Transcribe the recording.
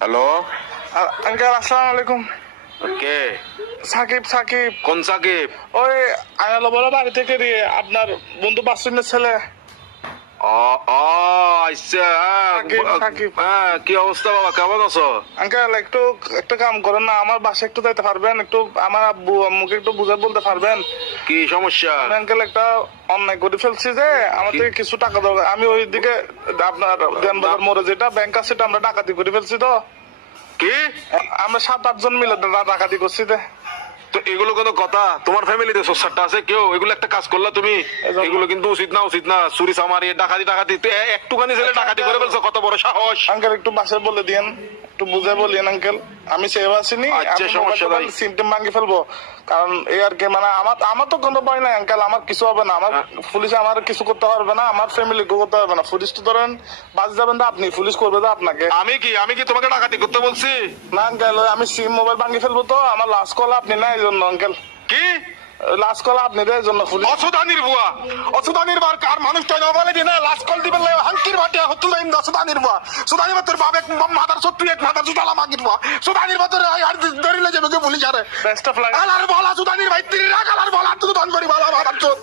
Hello, uncle আসসালামু আলাইকুম। কে? সাকিব সাকিব কোন সাকিব? ওই আয়ালো বড় বাড়ি থেকে দিয়ে আপনার বন্ধু বাসুনের ছেলে ও ও আচ্ছা, সাকিব, সাকিব। হ্যাঁ, কি অবস্থা বাবা, কেমন আছো? আঙ্কেল একটু একটা কাম করেন না, আমার বাসায় একটু যাইতে পারবেন? একটু আমার আব্বু আম্মুকে একটু বুঝাই বলতে পারবেন? কি সমস্যা? আমি আঙ্কেল একটা অন্যায় করে ফেলছি যে আমার থেকে কিছু টাকা দরকার। আমি ওই দিকে আপনার দেনবাজার মোড়ে যেটা ব্যাংক আছে সেটা আমরা ডাকাতি করে ফেলছি। তো কি? আমরা 7-8 জন মিলে ডাকাতি করছি। তো এগুলো কোনো কথা? তোমার ফ্যামিলিতে সোসারটা আছে কেউ? এগুলো একটা কাজ করলা তুমি? এগুলো কিন্তু উচিত না, উচিত না। চুরি চামারি ডাকাতি ডাকাতি একটুখানি ছেলে ডাকাতি করে ফেলছো, কত বড় সাহস! আঙ্কেল একটু বাসায় বলে দিয়েন, একটু বুঝে বলিয়েন আঙ্কেল। আমি সেভ আসিনি, আচ্ছা, সমস্যা নাই। সিমটিম ভাঙি ফেলবো। কারণ এই আর কি, মানে আমার তো কোনো ভয় নাই আঙ্কেল, আমার কিছু হবে না। আমার পুলিশ আমার কিছু করতে পারবে না, আমার ফ্যামিলি করতে পারবে না। পুলিশ তো ধরেন বাস যাবেন তো আপনি, পুলিশ করবে তো আপনাকে। আমি কি তোমাকে ডাকাতি করতে বলছি? না আঙ্কেল, আমি সিম মোবাইল ভাঙি ফেলবো। তো আমার লাস্ট কল আপনি না, এই জন্য আঙ্কেল। কি? লাস্ট কল আপনি দেয়, এই জন্য পুলিশ। অসুদানির বুয়া, অসুদানির বার কার মানুষটা না বলে দিনা লাস্ট কল দিবেন হাঙ্কির ভাটিয়া হতো না ইন্দা সুদানির বুয়া। সুদানির বাতর বাপ এক মাদার সত্তু এক মাদার সুদালা মাগির বুয়া। সুদানির বাতর আর ধরিলে যাবে পুলিশ আরে। Best of luck. আলার বলা সুদানির ভাই তিরি রাখ আলার বলা তুই দন করি বাবা মাদার চোদ।